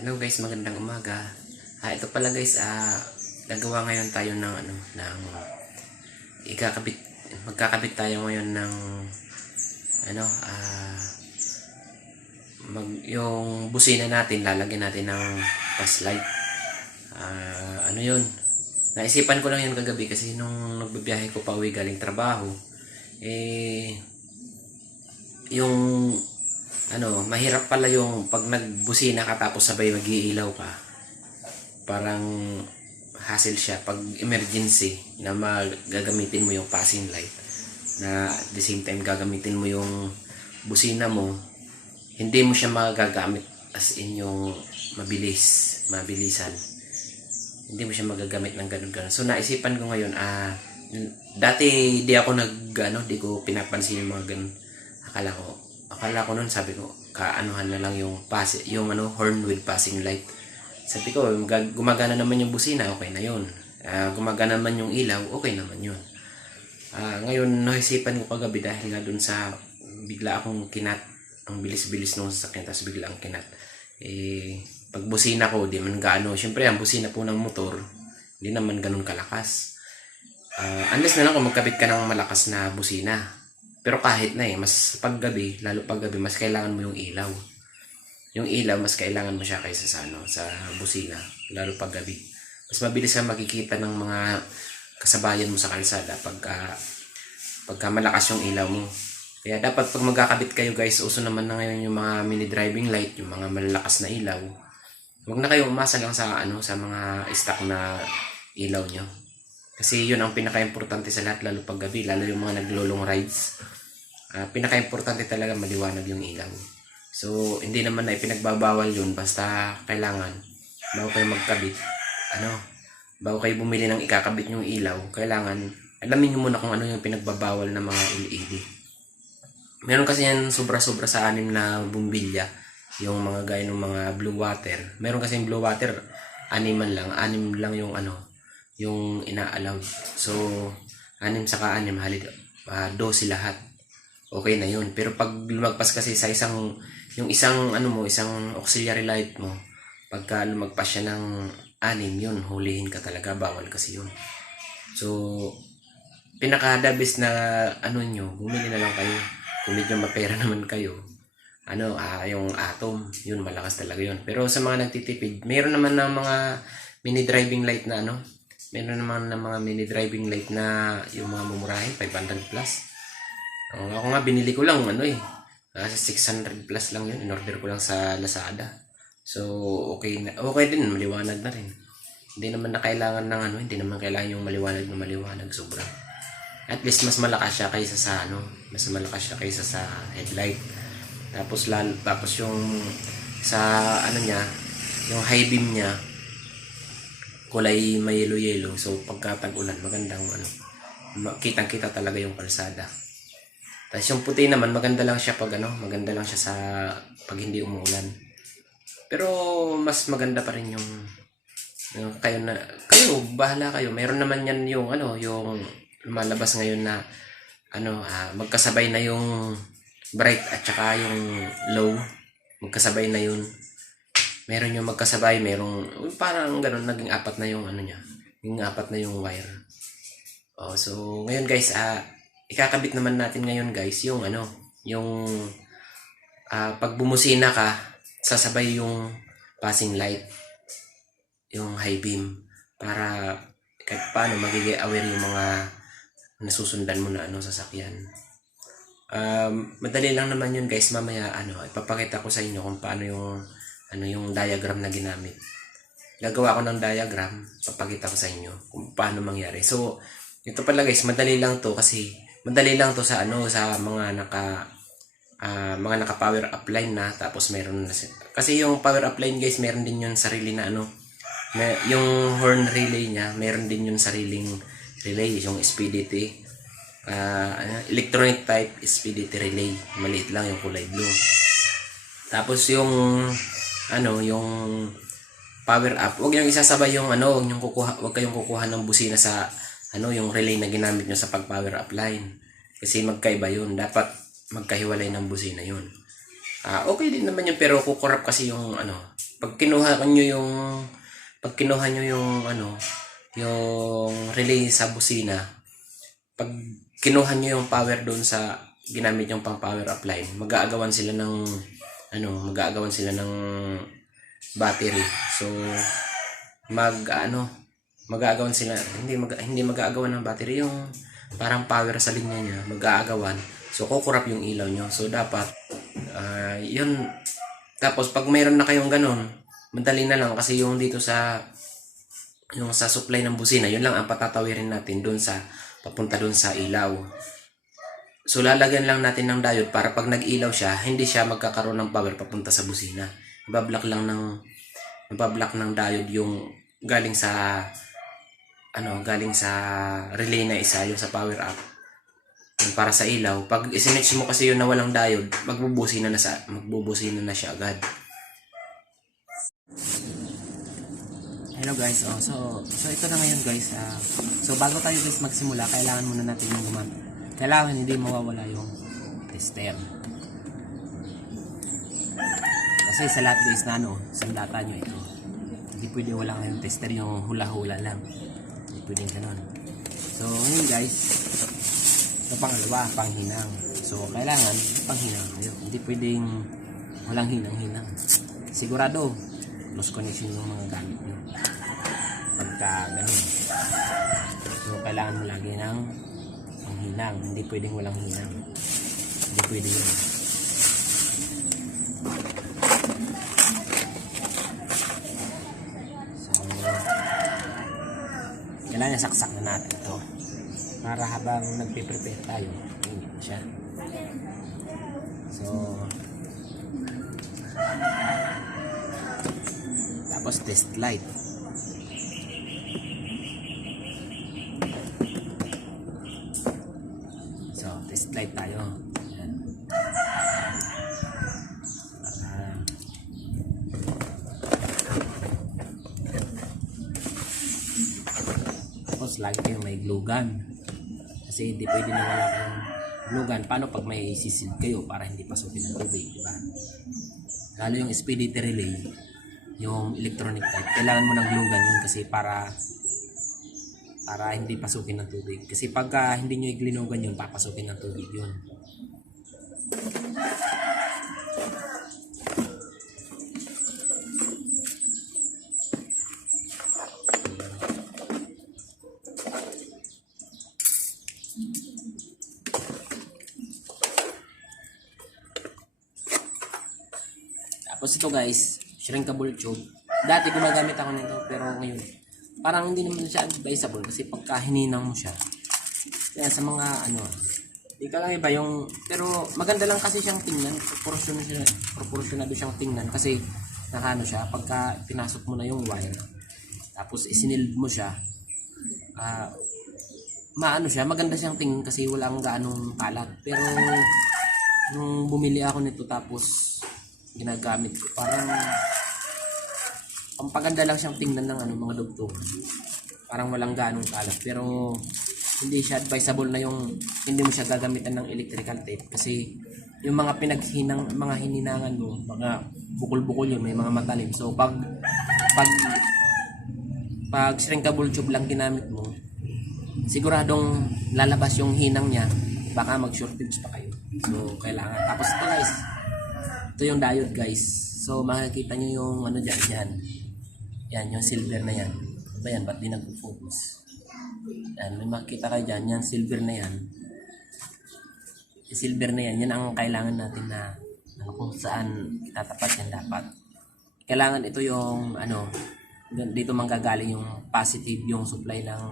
Hello guys, magandang umaga. Ito pala guys, gagawa ngayon tayo ng ikakabit, magkakabit tayo ngayon ng ano, yung busina natin, lalagyan natin ng pass light. Ano yun? Naisipan ko lang yun kagabi kasi nung nagbibiyahe ko pa uwi galing trabaho, yung mahirap pala yung pag nagbusina ka tapos sabay mag-iilaw ka. Parang hassle siya pag emergency na magagamitin mo yung passing light. Na at the same time gagamitin mo yung busina mo, hindi mo siya magagamit as in yung mabilisan. Hindi mo siya magagamit ng ganun-ganun. So naisipan ko ngayon, dati di ako di ko pinapansin yung mga ganun. Akala ko noon, sabi ko, kaanuhan na lang yung horn with passing light. Sabi ko, gumagana naman yung busina, okay na yun. Gumagana naman yung ilaw, okay naman yun. Ngayon, naisipan ko kagabi dahil nga dun sa bigla akong kinat. Ang bilis-bilis nung sasakyan, tapos bigla akong kinat. Pag busina ko, di man gaano. Siyempre, ang busina po ng motor, hindi naman ganun kalakas. Unless na lang kung magkabit ka ng malakas na busina. Pero kahit na mas paggabi, lalo paggabi, mas kailangan mo yung ilaw. Yung ilaw, mas kailangan mo siya kaysa sa busina, lalo paggabi. Mas mabilis ka makikita ng mga kasabayan mo sa kalsada pagka malakas yung ilaw mo. Kaya dapat pag magkakabit kayo guys, uso naman na ngayon yung mga mini driving light, yung mga malalakas na ilaw. Huwag na kayo umasa lang sa mga stock na ilaw nyo. Kasi yun ang pinaka-importante sa lahat, lalo pag gabi, lalo yung mga naglo-long rides. Pinaka-importante talaga maliwanag yung ilaw. So, hindi naman na ipinagbabawal yun, basta kailangan, bago kayo magkabit, bago kayo bumili ng ikakabit yung ilaw, kailangan, alamin nyo muna kung ano yung pinagbabawal ng mga LED. Meron kasi yan sobra-sobra sa 6 na bumbilya, yung mga gaya ng mga blue water. Meron kasi yung blue water, 6 lang yung ina-allowed. So, 6 saka 6, 12 lahat. Okay na yun. Pero pag lumagpas kasi sa isang auxiliary light mo, pagka lumagpas siya ng 6, yun, hulihin ka talaga. Bawal kasi yun. So, pinaka-the best na bumili na lang kayo. Kung medyo mapera naman kayo. Yung Atom, yun, malakas talaga yun. Pero sa mga nagtitipid, mayroon naman ng mga mini driving light na meron naman ng mga mini driving light na yung mga mumurahin, 500 plus. Ako nga, binili ko lang, 600 plus lang yun. In-order ko lang sa Lazada. So, okay din, maliwanag na rin. Hindi naman kailangan yung maliwanag sobra. At least, mas malakas siya kaysa sa headlight. Tapos yung yung high beam niya, kulay may yellow. So pagka tag-ulan, magandang kitang-kita talaga yung kalsada. Tapos yung puti naman, maganda lang siya pag sa pag hindi umuulan. Pero mas maganda pa rin yung kayo bahala kayo. Meron naman yan yung lumalabas ngayon na magkasabay na yung bright at saka yung low. Magkasabay na yun. Meron yung magkasabay, parang ganun, naging 4 na yung yung 4 na yung wire. So ngayon guys, ikakabit naman natin ngayon guys yung pag bumusina ka, sasabay yung passing light, yung high beam, para kahit paano magiging aware yung mga nasusundan mo na sasakyan. Madali lang naman yun guys. Mamaya ipapakita ko sa inyo kung paano yung diagram na ginamit. Gagawa ko ng diagram, papakita ko sa inyo kung paano mangyari. So, ito pala guys, madali lang to sa mga naka power up line na, tapos meron na kasi yung power up line guys, meron din yung sarili na yung horn relay niya, meron din yung sariling relay, yung SPDT. Electronic type SPDT relay, maliit lang, yung kulay blue. Tapos yung power up, wag yung isasabay yung wag kayong kukuha ng busina sa yung relay na ginamit nyo sa pag power up line, kasi magkaiba yun. Dapat magkahiwalay ng busina yun. Okay din naman yun, pero kukurap kasi yung pag kinuha nyo yung yung relay sa busina, pag kinuha nyo yung power doon sa ginamit yung pang power up line, mag-aagawan sila ng battery. So mag-aagawan sila, hindi mag-aagawan ng battery, yung parang power sa linya niya, mag-aagawan. So kukurap yung ilaw nyo. So dapat yun. Tapos pag mayroon na kayong ganun, madali na lang kasi yung dito sa supply ng busina, yun lang ang patatawirin natin doon sa papunta doon sa ilaw. So lalagyan lang natin ng diode para pag nag-ilaw siya, hindi siya magkakaroon ng power papunta sa busina. Ibablock ng diode yung galing sa relay na isa, yung sa power up. Yung para sa ilaw. Pag isinetch mo kasi yun na walang diode, magbubusina na siya agad. Hello guys, so ito na ngayon guys. So bago tayo guys magsimula, kailangan muna natin yung gumamit. Kailangan hindi mawawala yung tester. Kasi sa lahat guys na sa data nyo ito, hindi pwede wala kayong tester, yung hula-hula lang. Hindi pwede ganun. So ngayon guys, ito pangalawa, panghinang. So kailangan panghinang kayo. Hindi pwedeng walang hinang-hinang. Sigurado lost connection yung mga gamit nyo pagka ganun. So kailangan mo lagi ng panghinang, hindi pwedeng walang hinang, hindi pwede yun. So kailangan saksak na natin ito para habang nagpe-prepare tayo, hindi siya. So tapos test light. So test light tayo. Ayan. Tapos lagi kayong may glue gun. Kasi hindi pwede na wala kang glue gun. Paano pag may sisid kayo para hindi pasukin ng tubig, di ba? Lalo yung expediter relay, yung electronic type, kailangan mo ng glue gun yun kasi para hindi pasukin ng tubig. Kasi pagka hindi nyo iglinugan yun, papasukin ng tubig yun. Tapos ito guys, shrinkable tube. Dati gumagamit ako nito, pero ngayon parang hindi naman siya advisable kasi pagka hininang mo siya, kaya sa mga di ka lang iba yung, pero maganda lang kasi siyang tingnan, proporsyonado siyang tingnan kasi nakano siya, pagka pinasok mo na yung wire tapos isinild mo siya, maganda siyang tingnan kasi walang gaanong kalat. Pero nung bumili ako nito tapos ginagamit ko, parang pampaganda lang siyang tingnan ng mga dugtong. Parang walang ganong kalat. Pero hindi siya advisable na yung hindi mo siya gagamitan ng electrical tape kasi yung mga mga hininangan mo, mga bukol-bukol yun, may mga matalim. So pag shrinkable tube lang ginamit mo, siguradong lalabas yung hinang niya, baka mag-shortage pa kayo. So kailangan. Tapos ito guys, ito yung diode guys. So makikita nyo yung dyan. Yan, yung silver na yan. Ano ba yan? Ba't di nag-focus? Yan, may makikita kayo dyan. Yan, silver na yan. Yung silver na yan, yan ang kailangan natin na kung saan itatapat yan dapat. Kailangan ito yung, dito manggagaling yung positive, yung supply ng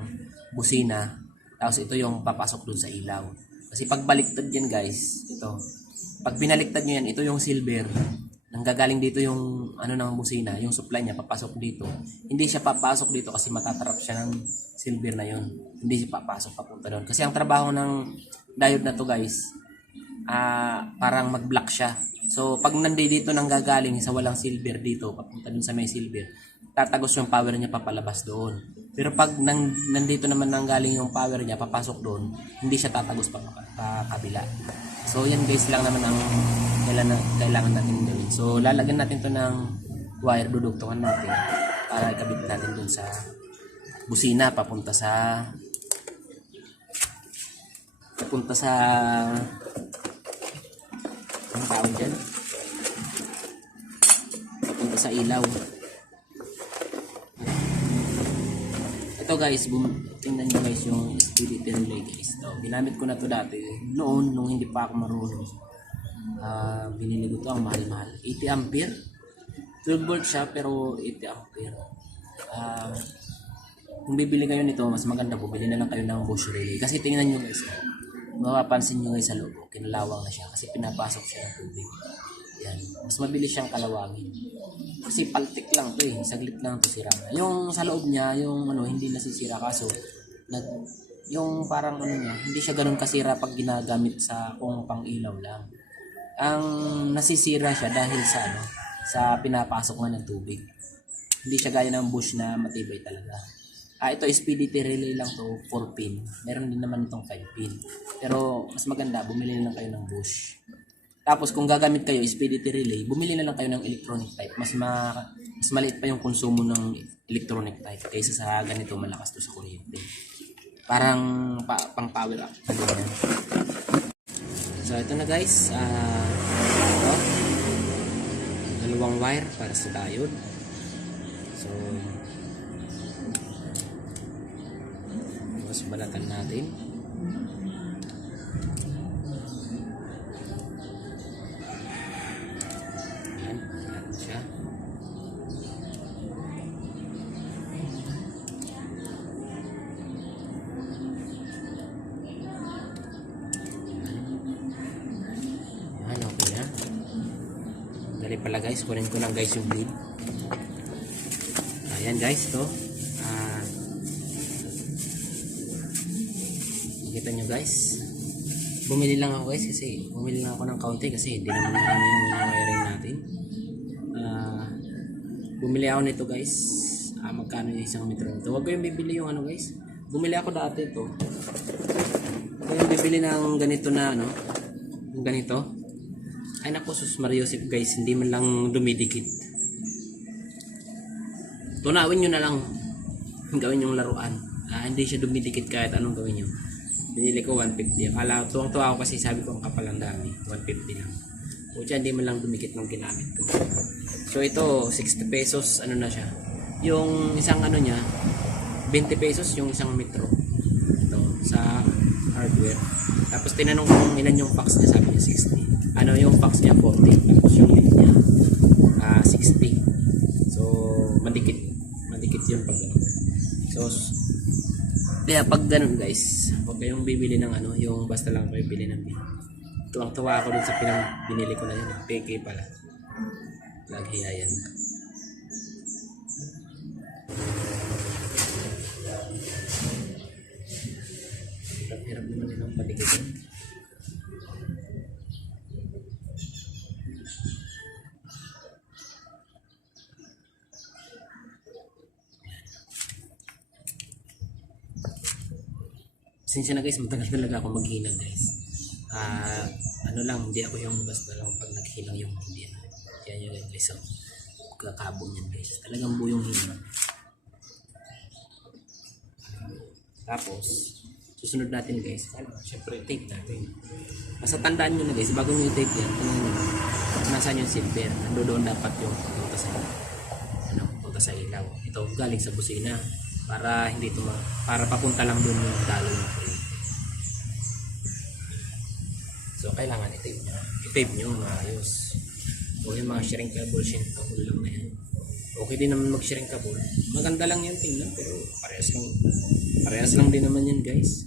busina. Tapos ito yung papasok dun sa ilaw. Kasi pag baliktad yan guys, ito. Pag binaliktad nyo yan, ito yung silver. Nanggagaling dito yung ng busina, yung supply niya papasok dito. Hindi siya papasok dito kasi matatarap siya ng silver na yun. Hindi siya papasok papunta doon. Kasi ang trabaho ng diode na to guys, parang mag-block siya. So pag nandito nanggagaling sa walang silver dito, papunta doon sa may silver, tatagos yung power niya papalabas doon. Pero pag nandito naman nanggaling yung power niya papasok doon, hindi siya tatagos pa kabila. So yan guys lang naman ang kailangan natin gawin. So lalagyan natin to ng wire dudugtungan natin para ikabit natin dun sa busina papunta sa ang tawag dyan, papunta sa ilaw. Ito guys, tingnan nyo guys yung stability relay guys. Ito, ginamit ko na to dati noon nung hindi pa ako marunong. Binili ko to, ang mahal-mahal, 80 ampere, 12 volt siya pero 80 ampere. Kung bibili kayo nito, mas maganda bumili na lang kayo ng bush relay. Kasi tingnan nyo guys, mapapansin nyo guys sa loob, kinalawang na siya kasi pinapasok siya ng tubig. Yan, mas mabilis siyang kalawangin. Kasi paltik lang to saglit lang to sira. Yung sa loob niya, yung hindi nasisira kaso yung parang niya, hindi siya ganoon kasira pag ginagamit sa kung pang ilaw lang. Ang nasisira siya dahil sa pinapasok nga ng tubig. Hindi siya gaya ng bush na matibay talaga. Ito SPDT relay lang to, 4 pin. Meron din naman itong 5 pin. Pero mas maganda, bumili lang kayo ng bush. Tapos kung gagamit kayo SPDT relay, bumili na lang kayo ng electronic type. Mas maliit pa yung konsumo ng electronic type kaysa sa ganito malakas to sa kuryente. Parang pang power up. So ito na guys, ito, dalawang wire para sa diode. So mas balatan natin. Siya. Yan, okay na. Dali pala guys, kunin ko lang guys yung lead. Ayan guys, to. Nakita nyo guys. Bumili lang ako guys kasi bumili lang ako ng kaunti kasi hindi naman marami yung wiring natin. Bumili ako nito guys. Magkano yung isang metro nito? Huwag kayong bibili yung guys. Bumili ako dati ito. Huwag kayong bibili ng ganito na yung ganito. Ay naku, sus Mariosip guys, hindi man lang dumidikit. Tunawin nyo na lang. Gawin yung laruan. Hindi siya dumidikit kahit anong gawin nyo. Binili ko 150. Akala tuwang-tuwa ako kasi sabi ko ang kapal ang dami. 150 lang. O dyan, hindi man lang dumikit ng ginamit ko. So ito, 60 pesos, na siya. Yung isang niya, 20 pesos yung isang metro. Ito, sa hardware. Tapos tinanong ko kung ilan yung fax niya, sabi niya 60. Yung fax niya 40, tapos yung link niya 60. So, madikit yun pag So, kaya pag ganun guys, huwag kayong bibili ng yung basta lang kayo bili ng bin. Tuwang-tuwa ako dun sa binili ko na yun. PK pala. Naghihayan. Hirap naman nilang padikitin. Sinsya na guys, matagal talaga ako maghilang guys. Hindi ako yung basta lang pag naghilang yung hindi. Yan yung guys, kakabo niyan guys. Talagang buyong hilang. Tapos, susunod natin guys. Siyempre, tape natin. Basta tandaan nyo na guys, bago nyo tape yan, nasaan yung silver. Nandoon dapat yung punta sa ilaw. Ito, galing sa busina. Para hindi para papunta lang doon yung daloy ng kuryente. So, kailangan i-tape nyo maayos. O yung mga shrinkable lang na yan. Okay din naman mag-shrinkable. Maganda lang yan tingnan, pero parehas lang din naman yan guys.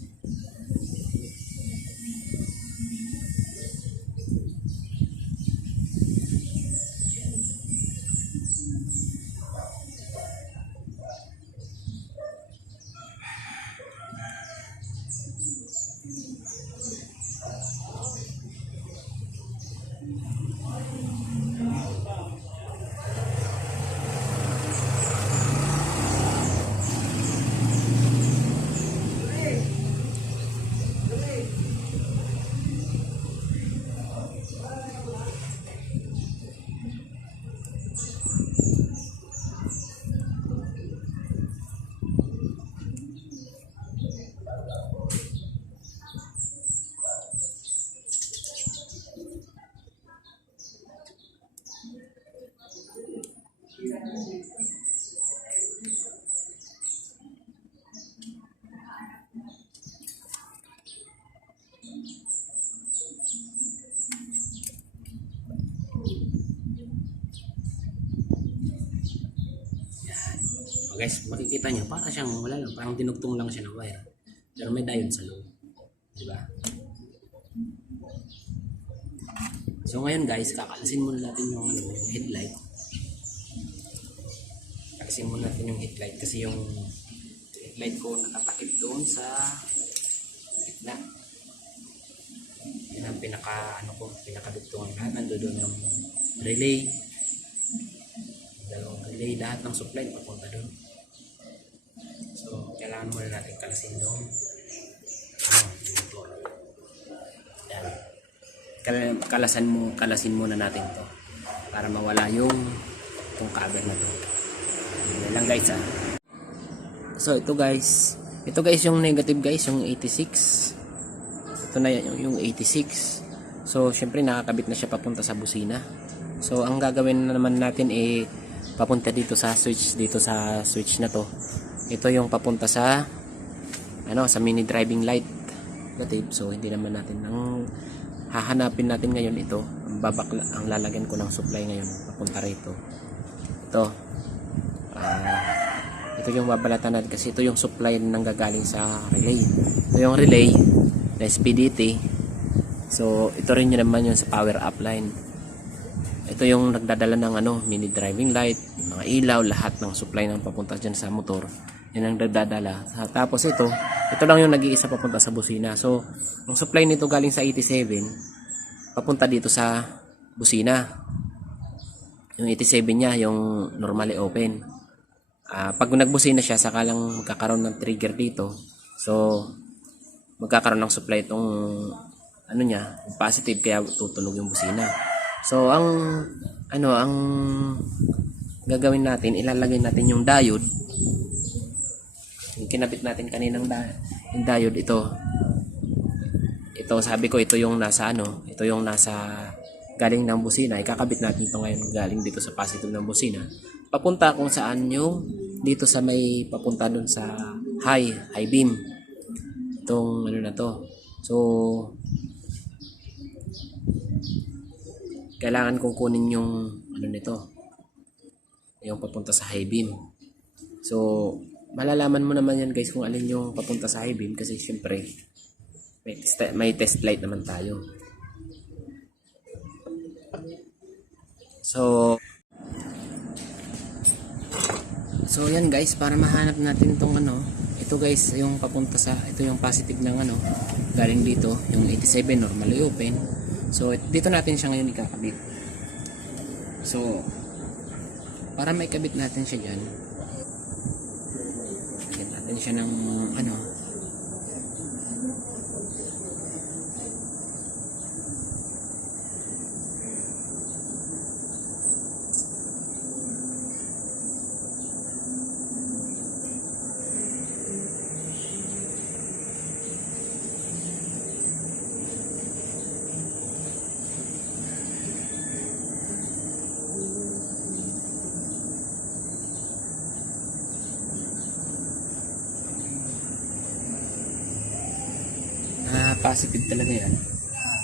O guys, makikita nyo, para siyang wala lang, parang dinugtong lang siya ng wire. Pero may diode sa loob. Diba? So ngayon guys, kakalasin muna natin yung headlight. Kakalasin muna natin yung headlight kasi yung headlight ko nakatakip doon sa gitna. Yan ang pinakadugtungan lahat. Nandoon yung relay. Dalawang relay, lahat ng supply papunta doon. So, kailangan muna natin kalasin doon. Yan. Kalasin muna natin to para mawala yung itong cover na to. Yan lang guys ah. So, ito guys yung negative guys, yung 86. Ito na yung 86. So, syempre nakakabit na siya papunta sa busina. So, ang gagawin na naman natin papunta dito sa switch na to. Ito yung papunta sa sa mini driving light. So, hindi naman natin ang hahanapin natin ngayon ito. Ang lalagyan ko ng supply ngayon papunta rito. Ito yung babalatan natin kasi ito yung supply nang gagaling sa relay. Ito yung relay na SPDT. So, ito rin yun naman yun sa power up line. Ito yung nagdadala ng mini driving light, yung mga ilaw, lahat ng supply ng papunta dyan sa motor. Yan ang nagdadala. Tapos ito lang yung nag-iisa papunta sa busina. So, ang supply nito galing sa 87, papunta dito sa busina. Yung 87 niya, yung normally open. Pag nagbusina siya, saka lang magkakaroon ng trigger dito. So, magkakaroon ng supply itong niya, positive, kaya tutunog yung busina. So, ang gagawin natin, ilalagay natin yung diode. Yung kinabit natin kaninang yung diode ito. Ito, sabi ko, ito yung nasa galing ng busina. Ikakabit natin ito ngayon galing dito sa positive ng busina. Papunta kung saan yung dito sa may papunta dun sa high beam. Itong na to. So, kailangan kong kunin yung nito, yung papunta sa high beam. So, malalaman mo naman yan guys kung alin yung papunta sa high beam kasi syempre may test light naman tayo. So yan guys, para mahanap natin tong ito guys yung papunta sa, ito yung positive ng galing dito, yung 87 normally open. So, dito natin siya ngayon ikakabit. So, para maikabit natin siya dyan, lagyan natin siya ng positive talaga yan.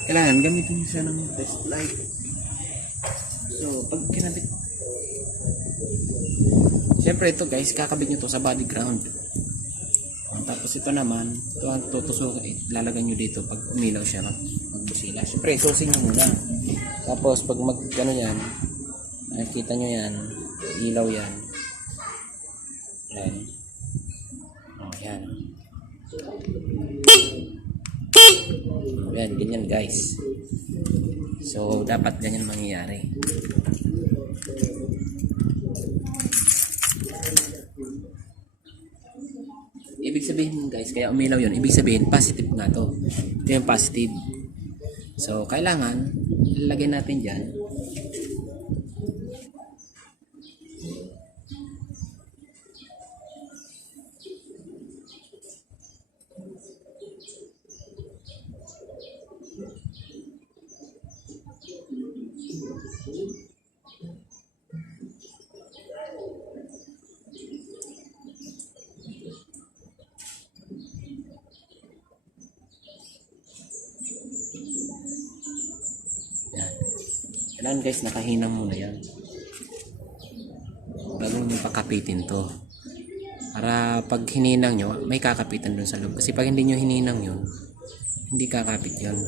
Kailangan gamitin siya ng test light. So, pag kinabit, siyempre ito guys, kakabit nyo to sa body ground. Tapos ito naman, ito ang tutusok, lalagay nyo dito pag umilaw siya magbusila. Siyempre, isusin nyo muna. Tapos pag yan, nakikita nyo yan, ilaw yan. Yan. Yan. Yan, ganyan guys. So, dapat ganyan mangyayari. Ibig sabihin guys, kaya umilaw yun, ibig sabihin positive nga to. Ito yung positive. So, kailangan ilagay natin dyan. Yan guys, nakahinang muna yan. Bago nyo pakapitin to. Para pag hininang nyo, may kakapitan dun sa loob. Kasi pag hindi nyo hininang yun, hindi kakapit yun.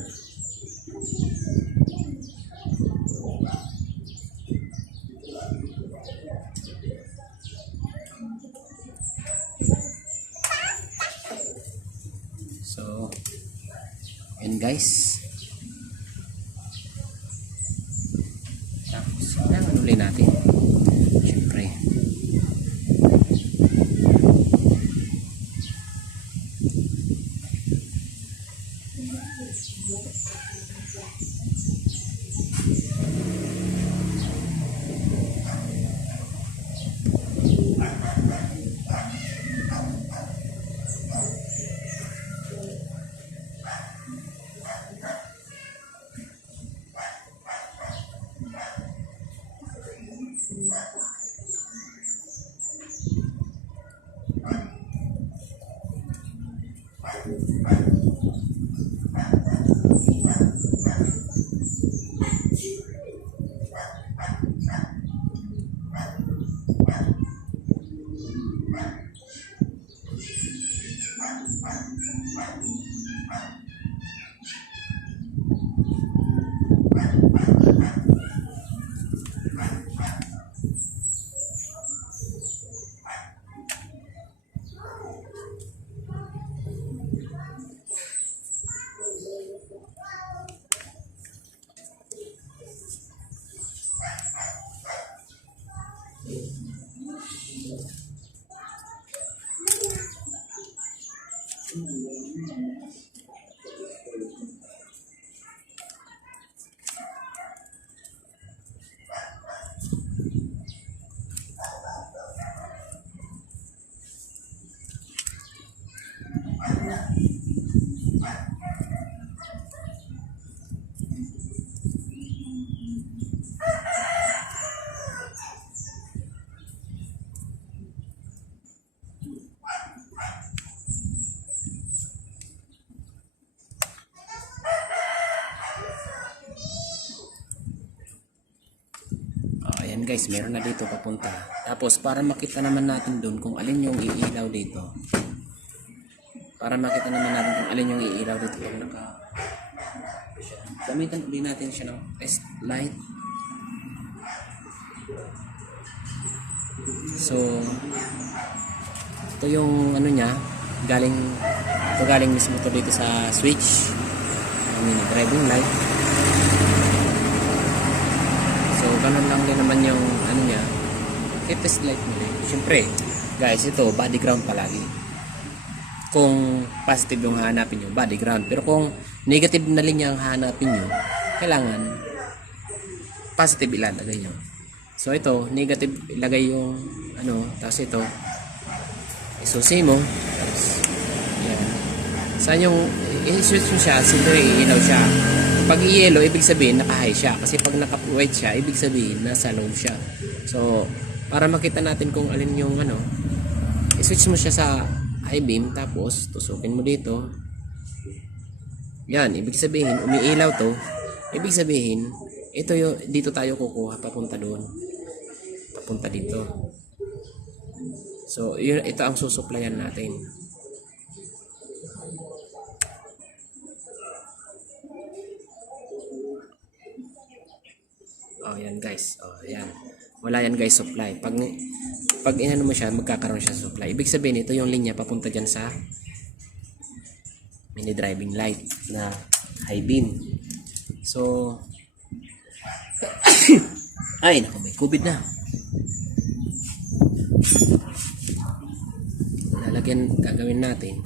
So, yan guys. Tapos, yan, uli natin. Siyempre. Ayan guys, meron na dito papunta. Tapos para makita naman natin doon kung alin yung iilaw dito. Para makita naman natin kung alin yung iilaw dito pag naka gamitan ulit natin siya ng test light. So ito yung ano niya, galing mismo to dito sa switch. Driving light. So ganun lang din naman yung ano niya. Test light mo din. Siyempre guys, ito body ground palagi. Kung positive yung hahanapin nyo, body ground. Pero kung negative na linya ang hahanapin nyo, kailangan positive ilalagay nyo. So ito, negative ilagay yung ano, tapos ito isusi mo, tapos yan. Saan yung i-switch mo siya, siyempre iilaw siya. Pag i-yellow, ibig sabihin naka-high siya. Kasi pag naka-white siya, ibig sabihin nasa low siya. So para makita natin kung alin yung ano, i-switch mo siya sa high beam, tapos tusukin mo dito. Yan, ibig sabihin umiilaw to. Ibig sabihin ito yung dito tayo kukuha papunta doon. Papunta dito. So yun, ito ang susuplayan natin. Oh, yan guys. Oh, yan. Wala yan guys supply. Pag inano mo siya, magkakaroon siya supply. Ibig sabihin ito yung linya papunta diyan sa mini driving light na high beam. So ay naku, may COVID na. Gagawin natin.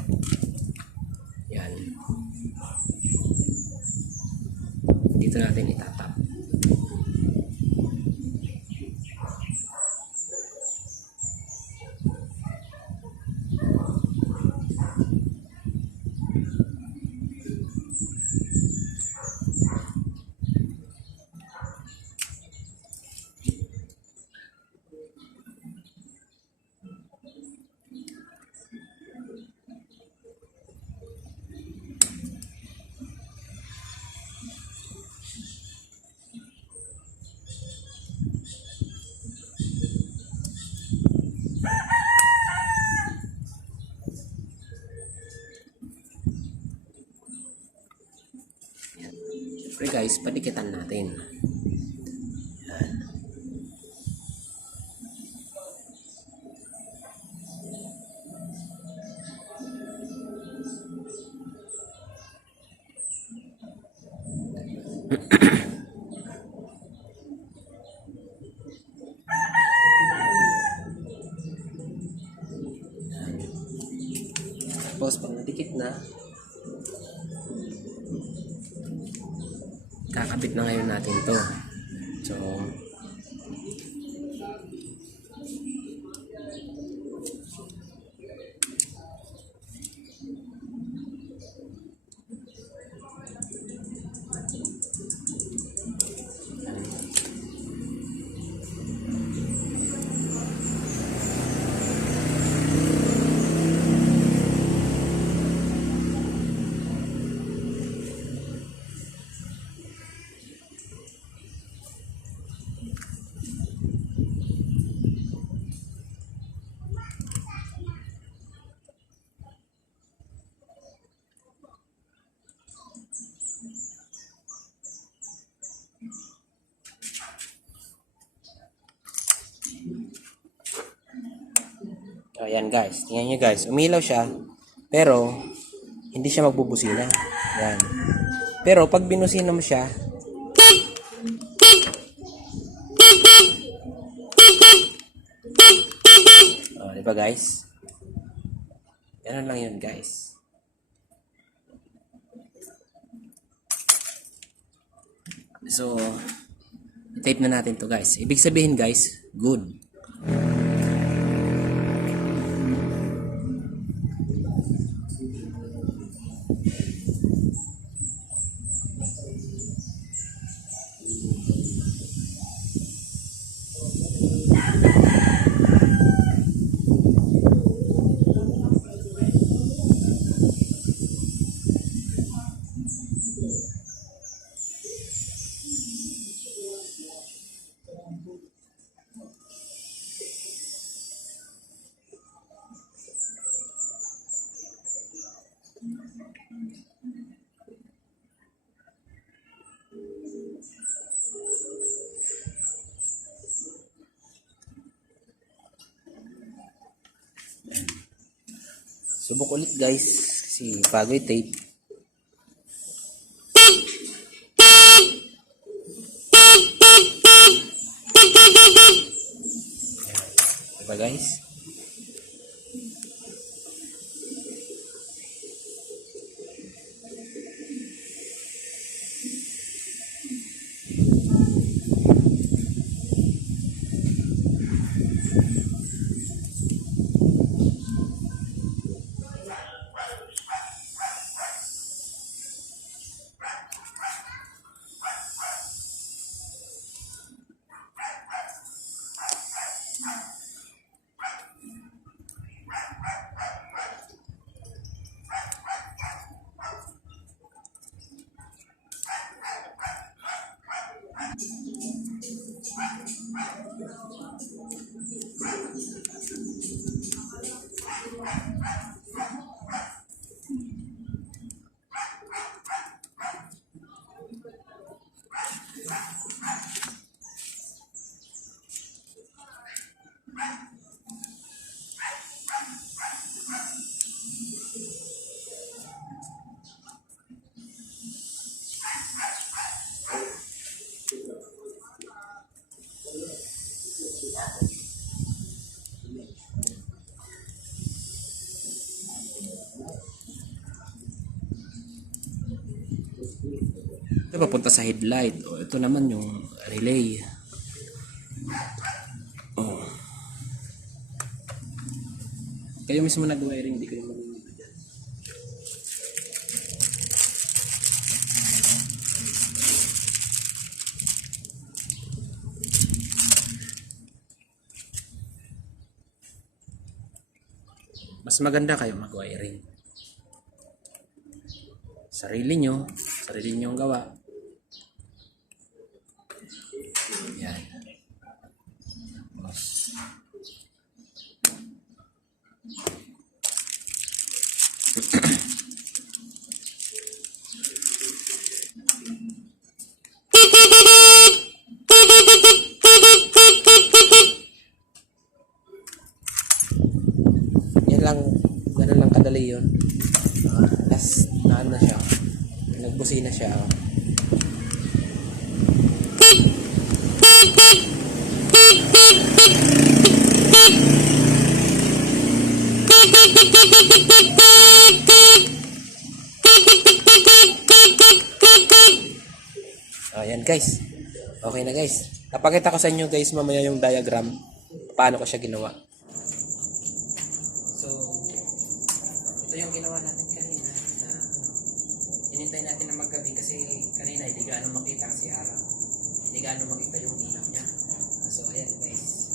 Yan. Dito natin itatap. guys, padikitan natin. Yan. Tapos pag nadikit na, kakabit na ngayon natin to. So ayan guys, tingnan nyo guys, umilaw siya, pero hindi siya magbubusina. Yan. Pero pag binusina mo siya, diba guys? Ganun lang yun guys. So, tape na natin to guys. Ibig sabihin guys, good. Subok ulit guys, kasi bago yung tape. Diba guys? Ito papunta sa headlight. O, ito naman yung relay. Oh. Kayo mismo nag-wiring, di kayo mag-wiring dyan. Mas maganda kayo mag-wiring. Sarili nyo ang gawa. Yan. ganun lang kadali yun. Last na ano na siya. Nagbusina siya. Ayan guys. Okay na guys. Napakita ko sa inyo guys mamaya yung diagram. Paano ko siya ginawa. So, ito yung ginawa natin kanina. Hinintay natin na maggabi kasi kanina hindi gaano makita si araw. Hindi gaano makita yung ilaw niya. So, ayan guys.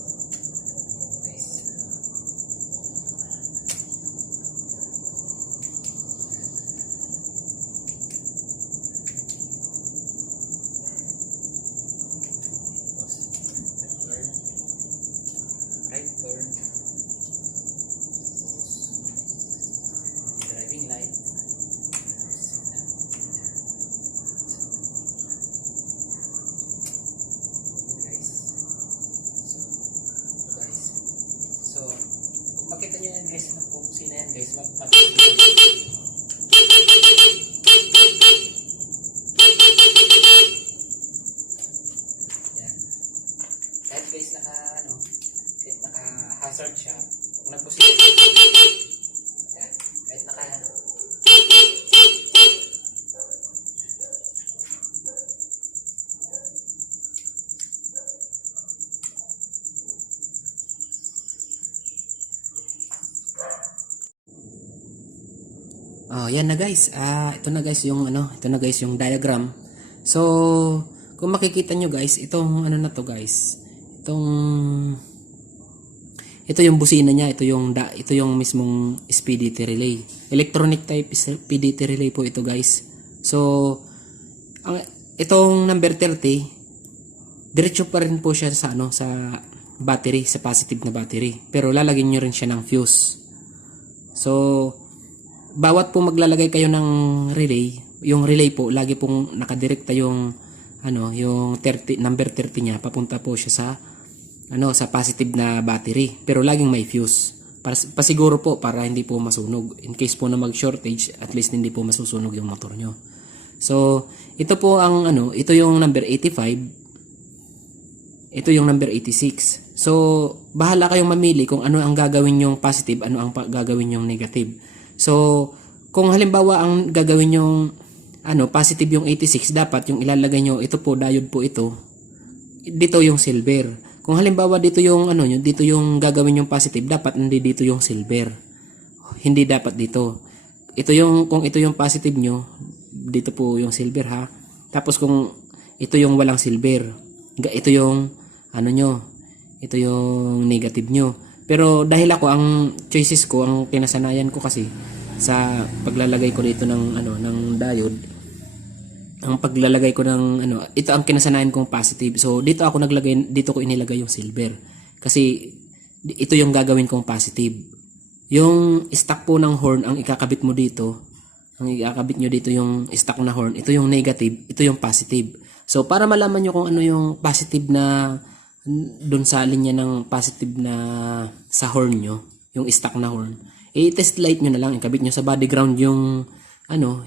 Right turn, driving light, so kung makita nyo yan guys, kung sino yan guys, yan. Kahit guys naka-hazard siya, kung nagpusin yan, kahit oh, yan na guys. Ito na guys yung diagram. So, kung makikita nyo guys, itong na to guys. Ito yung busina niya, ito yung mismong SPDT relay. Electronic type SPDT relay po ito guys. So, itong number 30, diretso pa rin po siya sa battery, sa positive na battery. Pero lalagyan nyo rin siya ng fuse. So, bawat po maglalagay kayo ng relay, yung relay po lagi pong nakadirekta yung yung number 30 niya, papunta po siya sa sa positive na battery, pero laging may fuse para pasiguro po para hindi po masunog in case po na mag shortage, at least hindi po masusunog yung motor nyo. So ito po ang ito yung number 85, ito yung number 86. So bahala kayong mamili kung ano ang gagawin yung positive, ano ang gagawin yung negative. So kung halimbawa ang gagawin yung positive yung 86, dapat yung ilalagay nyo, ito po diode po ito, dito yung silver. Kung halimbawa dito yung dito yung gagawin yung positive, dapat hindi dito yung silver. Hindi dapat dito. Kung ito yung positive nyo, dito po yung silver ha. Tapos kung ito yung walang silver, ito yung ito yung negative nyo. Pero dahil ako ang choices ko, ang kinasanayan ko kasi sa paglalagay ko dito ng ng diode, ang paglalagay ko ng ito ang kinasanayan kong positive. So dito ko inilagay yung silver kasi ito yung gagawin kong positive. Yung stock po ng horn ang ikakabit mo dito, ang ikakabit nyo dito yung stock na horn, ito yung negative, ito yung positive. So para malaman nyo kung ano yung positive na dun sa linya ng positive na sa horn nyo, yung stock na horn, test light nyo na lang, ikabit nyo sa body ground yung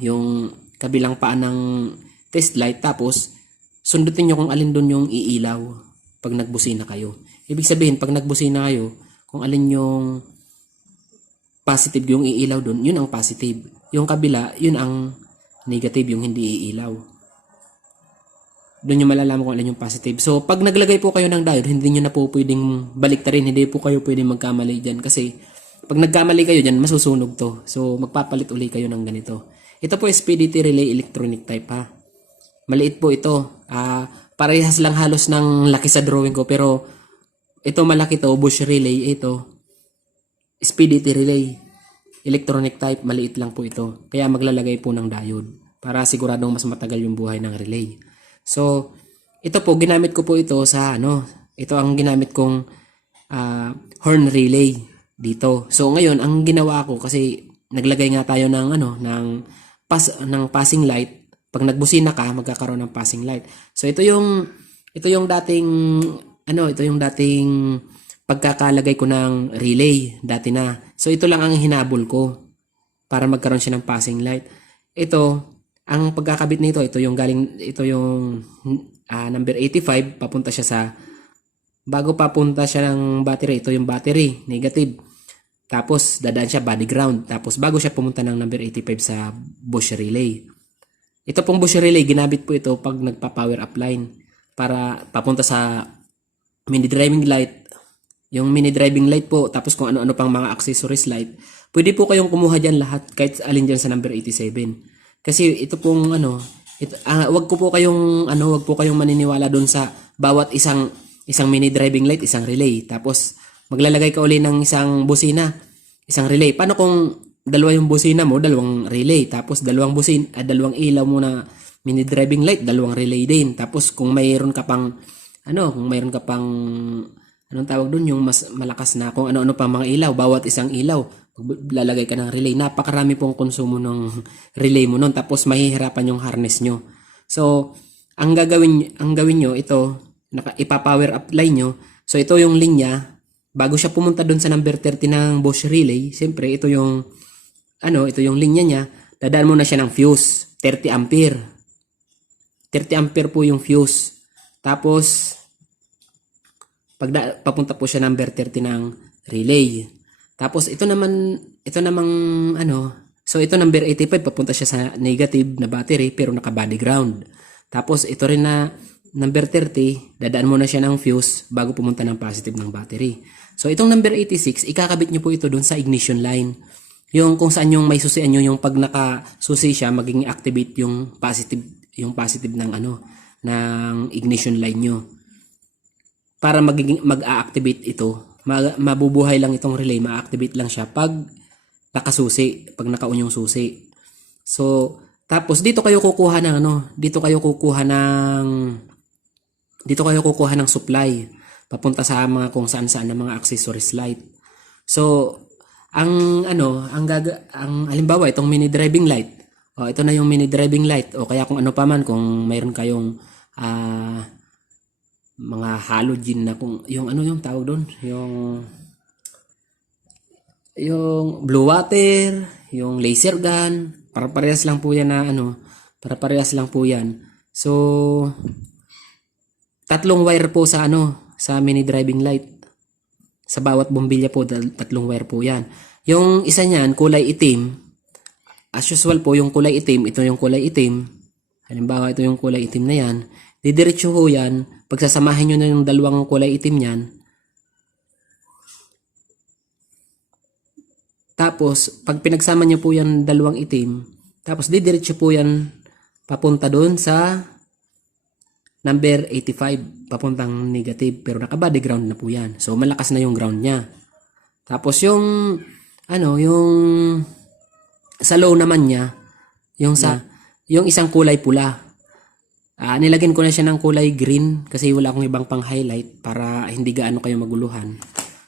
yung kabilang paa ng test light, tapos sundutin nyo kung alin doon yung iilaw pag nagbusina kayo. Ibig sabihin, pag nagbusina kayo, kung alin yung positive yung iilaw doon, yun ang positive. Yung kabila, yun ang negative, yung hindi iilaw. Doon nyo malalaman kung alin yung positive. So, pag naglagay po kayo ng diode, hindi nyo na po pwedeng baliktarin, hindi po kayo pwedeng magkamali dyan. Kasi, pag nagkamali kayo dyan, masusunog to. So, magpapalit uli kayo ng ganito. Ito po SPDT relay electronic type ha. Maliit po ito. Parehas lang halos ng laki sa drawing ko, pero ito malaki to, Bush relay. Ito SPDT relay electronic type, maliit lang po ito. Kaya maglalagay po ng diode para siguradong mas matagal yung buhay ng relay. So ito po, ginamit ko po ito sa ito ang ginamit kong horn relay dito. So ngayon ang ginawa ko, kasi naglagay nga tayo ng ng passing light. Pag nagbusina ka, magkakaroon ng passing light. So ito yung dating ito yung dating pagkakalagay ko ng relay dati na. So ito lang ang hinabol ko para magkaroon siya ng passing light. Ito, ang pagkakabit nito, ito yung number 85, papunta siya sa, bago papunta siya ng battery, ito yung battery, negative. Tapos dadaan siya body ground. Tapos bago siya pumunta ng number 85 sa bush relay. Ito pong bush relay, ginamit po ito pag nagpa-power up line para papunta sa mini driving light. Yung mini driving light po, tapos kung ano-ano pang mga accessories light. Pwede po kayong kumuha dyan lahat, kahit alin dyan sa number 87. Kasi ito pong wag po kayong maniniwala doon sa bawat isang mini driving light, isang relay. Tapos maglalagay ka uli ng isang busina, isang relay. Paano kung dalawa yung busina mo, dalawang relay, tapos dalawang ilaw mo na mini driving light, dalawang relay din. Tapos kung mayroon ka pang anong tawag doon, yung mas malakas na kung ano-ano pa mga ilaw, bawat isang ilaw lalagay ka ng relay. Napakarami pong konsumo ng relay mo noon, tapos mahihirapan yung harness nyo. So ang gawin nyo, ito ipa-power up line nyo. So ito yung linya bago siya pumunta doon sa number 30 ng bush relay. Siyempre ito yung linya niya. Dadaan muna siya ng fuse, 30 ampere. 30 ampere po yung fuse. Tapos papunta po siya number 30 ng relay. Tapos ito namang so ito number 85, papunta siya sa negative na battery pero naka body ground. Tapos ito rin na number 30, dadaan muna siya ng fuse bago pumunta ng positive ng battery. So itong number 86, ikakabit nyo po ito doon sa ignition line. Yung kung saan yung may susian nyo, yung pag nakasusi siya, magiging activate yung positive ng ignition line nyo. Para mag-a-activate ito, mabubuhay lang itong relay, ma-activate lang siya pag nakasusi, pag naka-on yung susi. So, tapos dito kayo kukuha ng supply papunta sa mga kung saan-saan ng mga accessories light. So, halimbawa itong mini driving light. Ito na yung mini driving light, o kaya kung ano pa man, kung mayroon kayong mga halogen na kung yung tawag doon, yung blue water, yung laser gun, para-parehas lang po yan So tatlong wire po sa mini driving light. Sa bawat bombilya po, tatlong wire po yan. Yung isa niyan kulay itim. As usual po, yung kulay itim, ito yung kulay itim. Halimbawa, ito yung kulay itim na yan. Didiretso po yan. Pagsasamahin nyo na yung dalawang kulay itim yan. Tapos, pag pinagsama nyo po yan dalawang itim, tapos didiretso po yan papunta doon sa number 85, papuntang negative, pero naka-body ground na po yan. So, malakas na yung ground niya. Tapos, yung sa low naman niya, yung isang kulay pula. Nilagyan ko na siya ng kulay green kasi wala akong ibang pang-highlight para hindi gaano kayo maguluhan.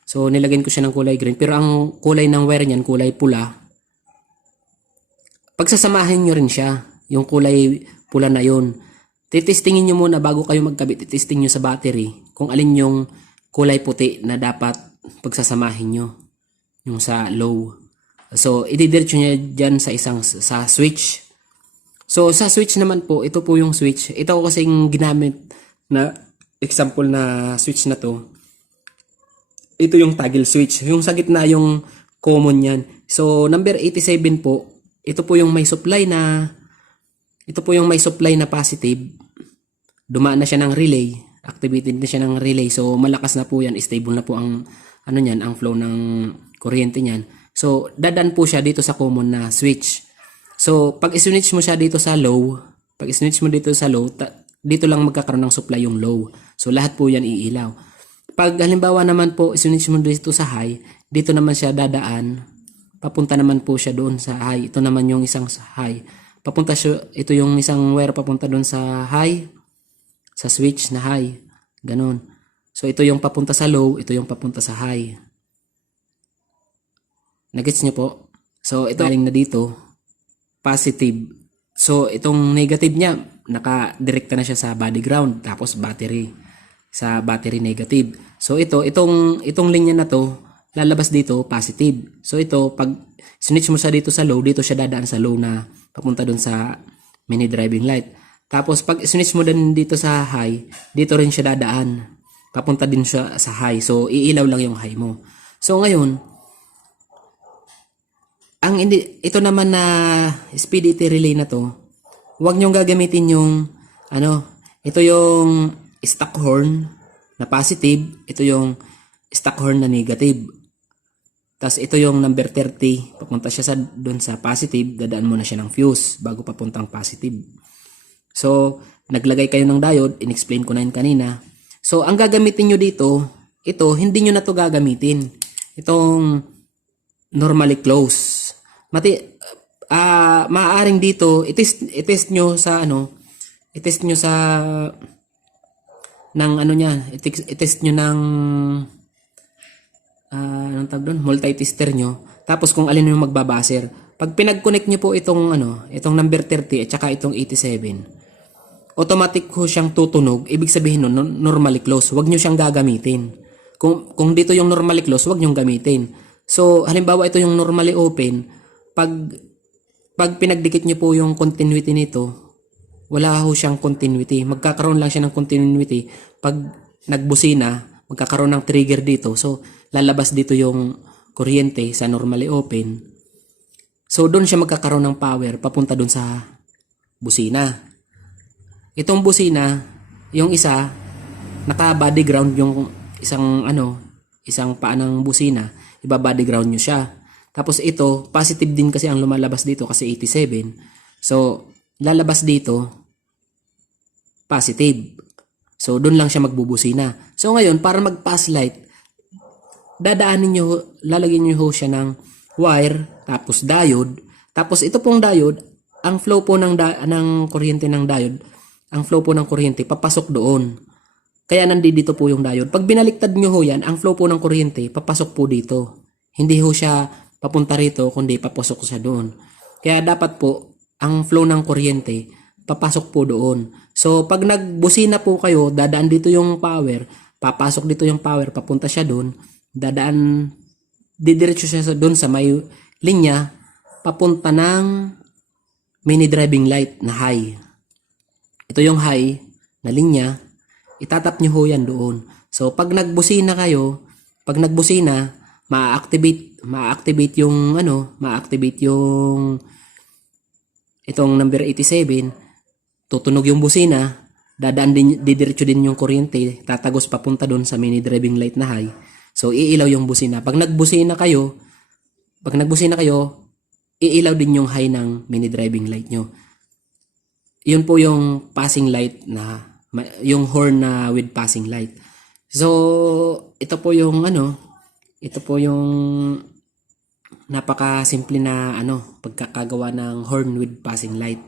So, nilagyan ko siya ng kulay green. Pero ang kulay ng wire niyan, kulay pula. Pagsasamahin nyo rin siya, yung kulay pula na yun. Titestingin nyo muna bago kayo magkabit. Titesting nyo sa battery kung alin yung kulay puti na dapat pagsasamahin nyo. Yung sa low. So, ididiretso nyo dyan sa switch. So, sa switch naman po, ito po yung switch. Ito ko kasing ginamit na example na switch na to. Ito yung toggle switch. Yung sa gitna yung common yan. So, number 87 po, ito po yung may supply na positive. Dumaan na siya ng relay. Activated na siya ng relay. So, malakas na po yan. Stable na po ang flow ng kuryente niyan. So, dadan po siya dito sa common na switch. So, pag i-switch mo siya dito sa low, dito lang magkakaroon ng supply yung low. So, lahat po yan iilaw. Pag halimbawa naman po, i-switch mo dito sa high, dito naman siya dadaan. Papunta naman po siya doon sa high. Ito naman yung isang high. Ito yung isang wire papunta doon sa high, sa switch na high. Ganon. So, ito yung papunta sa low, ito yung papunta sa high. Nagets niyo po? So, ito galing na dito, positive. So, itong negative niya, naka-direkta na siya sa body ground, tapos battery. sa battery negative. So itong linya na to, lalabas dito positive. So ito, pag switch mo siya dito sa low, dito siya dadaan sa low na papunta dun sa mini driving light. Tapos pag switch mo din dito sa high, dito rin siya dadaan. Papunta din siya sa high. So iilaw lang yung high mo. So ngayon, ito naman na speed ET relay na to, huwag nyong gagamitin yung ito yung stock horn na positive, ito yung stock horn na negative. Tapos ito yung number 30, papunta siya doon sa positive, dadaan mo na siya ng fuse bago papuntang positive. So, naglagay kayo ng diode, in-explain ko na yun kanina. So, ang gagamitin nyo dito, ito, hindi nyo na to gagamitin. Itong normally close. Maaaring dito, itest nyo sa itest nyo sa itest nyo ng anong tawag doon, multi-tester nyo. Tapos kung alin yung magbabaser. Pag pinag-connect nyo po itong number 30 at saka itong 87, automatic ho siyang tutunog. Ibig sabihin nun, normally close. Huwag nyo siyang gagamitin. Kung dito yung normally close, huwag nyo gamitin. So, halimbawa ito yung normally open, pag pinagdikit nyo po yung continuity nito, wala ho siyang continuity. Magkakaroon lang siya ng continuity pag nagbusina, magkakaroon ng trigger dito. So, lalabas dito yung kuryente sa normally open. So, doon siya magkakaroon ng power papunta doon sa busina. Itong busina, yung isa, naka-body ground yung isang paa ng busina, iba-body ground nyo siya. Tapos ito, positive din kasi ang lumalabas dito kasi 87. So, lalabas dito, positive. So, doon lang siya magbubusina. So, ngayon, para mag-pass light, lalagyan nyo siya ng wire, tapos diode. Tapos ito pong diode, ang flow po ng kuryente ng diode, ang flow po ng kuryente, papasok doon. Kaya nandito po yung diode. Pag binaliktad nyo ho yan, ang flow po ng kuryente, papasok po dito. Hindi ho siya papunta rito, kundi papasok siya doon. Kaya dapat po, ang flow ng kuryente, papasok po doon. So, pag nagbusina po kayo, dadaan dito yung power, papasok dito yung power, papunta siya doon, didiretso siya doon sa may linya, papunta ng mini driving light na high. Ito yung high na linya, itatap nyo ho yan doon. So, pag nagbusina kayo, ma-activate yung itong number 87, tutunog yung busina, didiretso din yung kuryente, tatagos papunta doon sa mini driving light na high. So, iilaw yung busina. Pag nagbusina kayo, iilaw din yung high ng mini driving light nyo. Yun po yung passing light yung horn na with passing light. So, ito po yung napaka-simple na pagkakagawa ng horn with passing light.